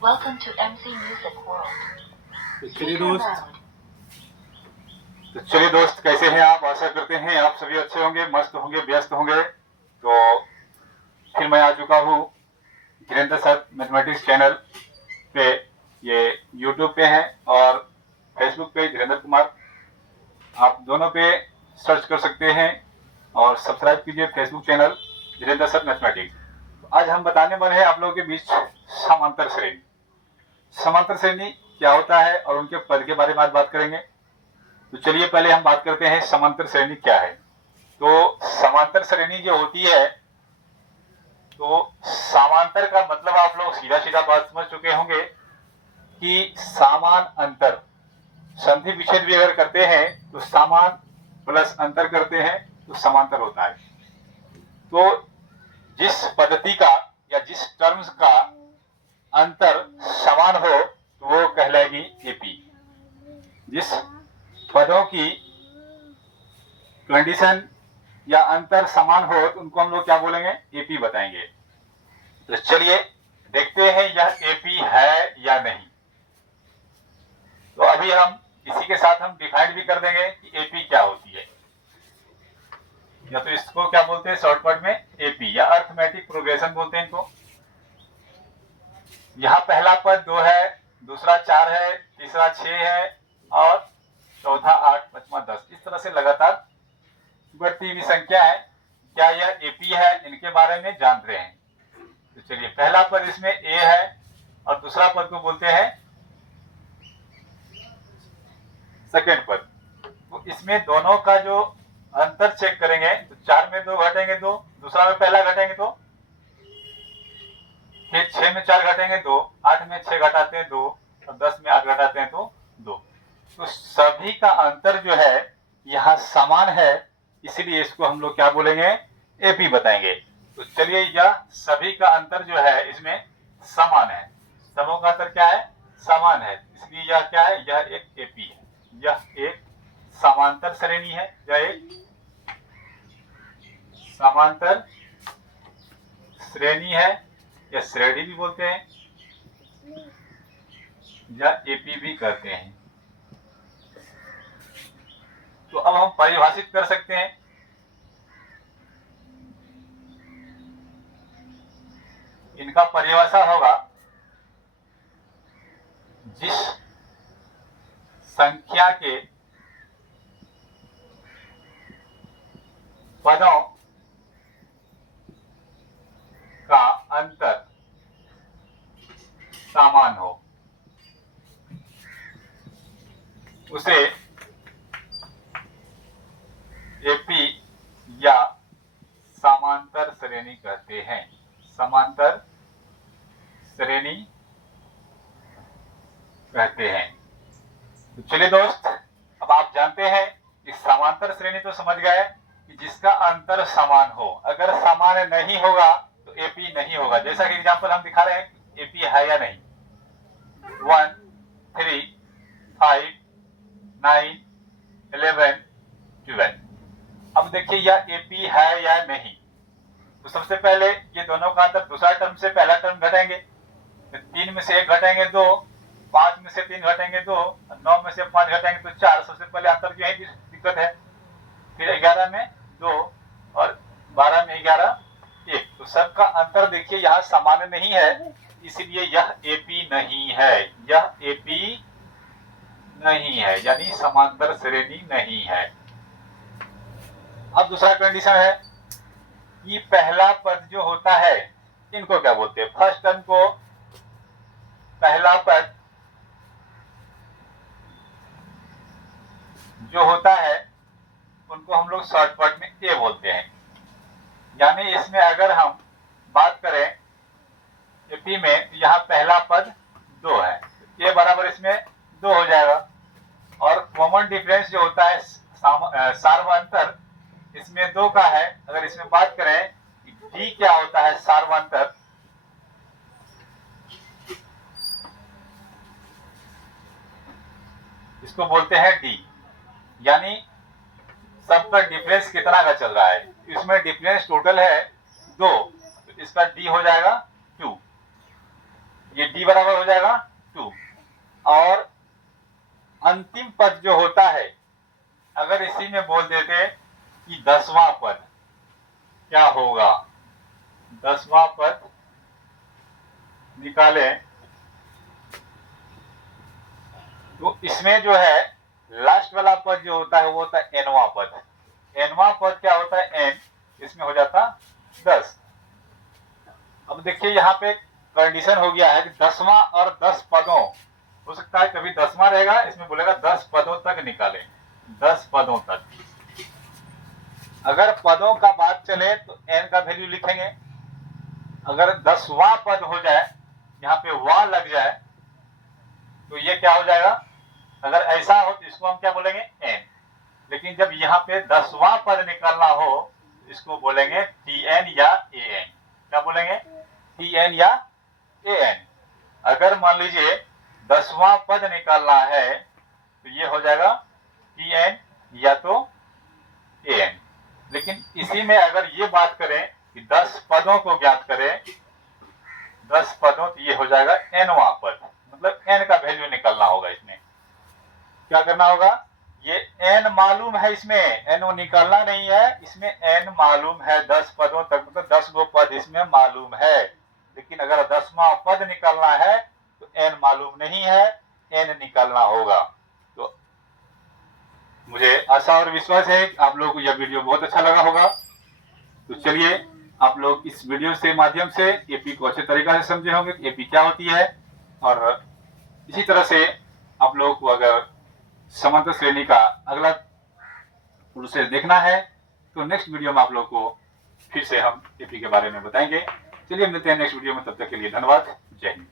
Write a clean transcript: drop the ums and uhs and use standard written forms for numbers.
Welcome to MC Music World. तो चलिए दोस्त, कैसे हैं आप? आशा करते हैं आप सभी अच्छे होंगे, मस्त होंगे, व्यस्त होंगे। तो फिर मैं आ चुका हूँ धीरेन्द्र सर मैथमेटिक्स चैनल पे। ये यूट्यूब पे है और फेसबुक पे धीरेन्द्र कुमार, आप दोनों पे सर्च कर सकते हैं और सब्सक्राइब कीजिए Facebook channel Dhirendra sir mathematics. तो आज हम बताने वाले हैं आप लोगों के बीच समांतर श्रेणी। समांतर श्रेणी क्या होता है और उनके पद के बारे में आज बात करेंगे। तो चलिए पहले हम बात करते हैं समांतर श्रेणी क्या है। तो समांतर श्रेणी जो होती है, तो समांतर का मतलब आप लोग सीधा सीधा बात समझ चुके होंगे कि समान अंतर। संधि विच्छेद भी अगर करते हैं तो समान प्लस अंतर करते हैं तो समांतर होता है। तो जिस पद्धति का या जिस टर्म्स का अंतर समान हो तो वो कहलाएगी एपी। जिस पदों की कंडीशन या अंतर समान हो तो उनको हम लोग क्या बोलेंगे? एपी बताएंगे। तो चलिए देखते हैं यह एपी है या नहीं। तो अभी हम इसी के साथ हम डिफाइन भी कर देंगे कि एपी क्या होती है, या तो इसको क्या बोलते हैं शॉर्टकट में एपी या अर्थमेटिक प्रोग्रेशन बोलते हैं इनको। यहाँ पहला पद 2 है, दूसरा 4 है, तीसरा 6 है और चौथा 8, पांचवा 10। इस तरह से लगातार बढ़ती हुई संख्या है। क्या यह एपी है, इनके बारे में जान रहे हैं। तो चलिए, पहला पद इसमें ए है और दूसरा पद को बोलते हैं सेकेंड पद। तो इसमें दोनों का जो अंतर चेक करेंगे तो 4 में 2 घटेंगे 2, दूसरा में पहला घटेंगे 2, फिर 6 में 4 घटेंगे 2, 8 में 6 घटाते हैं 2 और 10 में 8 घटाते हैं तो 2। तो सभी का अंतर जो है यहाँ समान है, इसलिए इसको हम लोग क्या बोलेंगे? एपी बताएंगे। तो चलिए, यह सभी का अंतर जो है इसमें समान है। सबों का अंतर क्या है? समान है, इसलिए यह क्या है? यह एक एपी है। यह एक समांतर श्रेणी है, यह एक समांतर श्रेणी है, या श्रेणी भी बोलते हैं या एपी भी कहते हैं। तो अब हम परिभाषित कर सकते हैं। इनका परिभाषा होगा जिस संख्या के पदों का अंतर समान हो उसे एपी या समांतर श्रेणी कहते हैं। समांतर श्रेणी कहते हैं। तो चलिए दोस्त, अब आप जानते हैं कि समांतर श्रेणी तो समझ गए कि जिसका अंतर समान हो। अगर समान नहीं होगा तो एपी नहीं होगा। जैसा कि एग्जांपल हम दिखा रहे हैं, एपी है या नहीं। 1, 3, 5, 9, 11, 12। अब देखिए यह एपी है या नहीं। तो सबसे पहले ये दोनों का अंतर दूसरा टर्म से पहला टर्म घटाएंगे। 3 में से 1 घटाएंगे 2, 5 में से 3 घटाएंगे 2, 9 में से 5 घटाएंगे तो 4। सबसे पहले अंतर जो है दिक्कत है। फिर 11 में 2 और 12 में 11, 1। तो सबका अंतर देखिए यहाँ समान नहीं है, इसलिए यह एपी नहीं है। यह एपी नहीं है, यानी समांतर श्रेणी नहीं है। अब दूसरा कंडीशन है कि पहला पद जो होता है, इनको क्या बोलते हैं? फर्स्ट टर्म को पहला पद जो होता है उनको हम लोग शॉर्टकट में ए बोलते हैं। यानी इसमें अगर हम बात करें एपी में, यहाँ पहला पद 2 है, ए बराबर इसमें 2 हो जाएगा। और कॉमन डिफरेंस जो होता है सार्वअंतर, इसमें 2 का है। अगर इसमें बात करें कि डी क्या होता है सार्वअंतर, इसको बोलते हैं डी। यानी सबका डिफरेंस कितना का चल रहा है। इसमें डिफरेंस टोटल है 2, तो इसका डी हो जाएगा 2। ये d बराबर हो जाएगा 2। और अंतिम पद जो होता है, अगर इसी में बोल देते कि 10वां पद क्या होगा, 10वां पद निकाले, तो इसमें जो है लास्ट वाला पद जो होता है वो होता है nवां पद। nवां पद क्या होता है n, इसमें हो जाता 10। अब देखिए यहाँ पे कंडीशन हो गया है कि 10वां और 10 पदों, हो सकता है कभी 10वां रहेगा, इसमें बोलेगा 10 पदों तक निकाले, 10 पदों तक। अगर पदों का बात चले तो n का वैल्यू लिखेंगे। अगर 10वां पद हो जाए, यहाँ पे वा लग जाए, तो ये क्या हो जाएगा, अगर ऐसा हो तो इसको हम क्या बोलेंगे n। लेकिन जब यहाँ पे 10वां पद निकालना हो, इसको बोलेंगे tn या an। क्या बोलेंगे, tn या an। अगर मान लीजिए 10वां पद निकालना है तो ये हो जाएगा tn या तो an। लेकिन इसी में अगर ये बात करें कि 10 पदों को ज्ञात करें, 10 पदों, तो ये हो जाएगा nवां पद, मतलब n का वैल्यू निकालना होगा। इसमें क्या करना होगा, ये n मालूम है, इसमें n निकालना नहीं है, इसमें n मालूम है 10 पदों तक, मतलब 10 गो पद इसमें मालूम है। लेकिन अगर 10वां पद निकालना है तो n मालूम नहीं है, n निकालना होगा। तो मुझे आशा और विश्वास है कि आप लोगों को यह वीडियो बहुत अच्छा लगा होगा। तो चलिए, आप लोग इस वीडियो से माध्यम से एपी को अच्छे तरीके से समझे होंगे कि एपी क्या होती है। और इसी तरह से आप लोगों को अगर समांतर श्रेणी का अगला प्रोसेस देखना है तो नेक्स्ट वीडियो में आप लोग को फिर से हम एपी के बारे में बताएंगे। चलिए मिलते हैं नेक्स्ट वीडियो में, तब तक के लिए धन्यवाद, जय हिंद।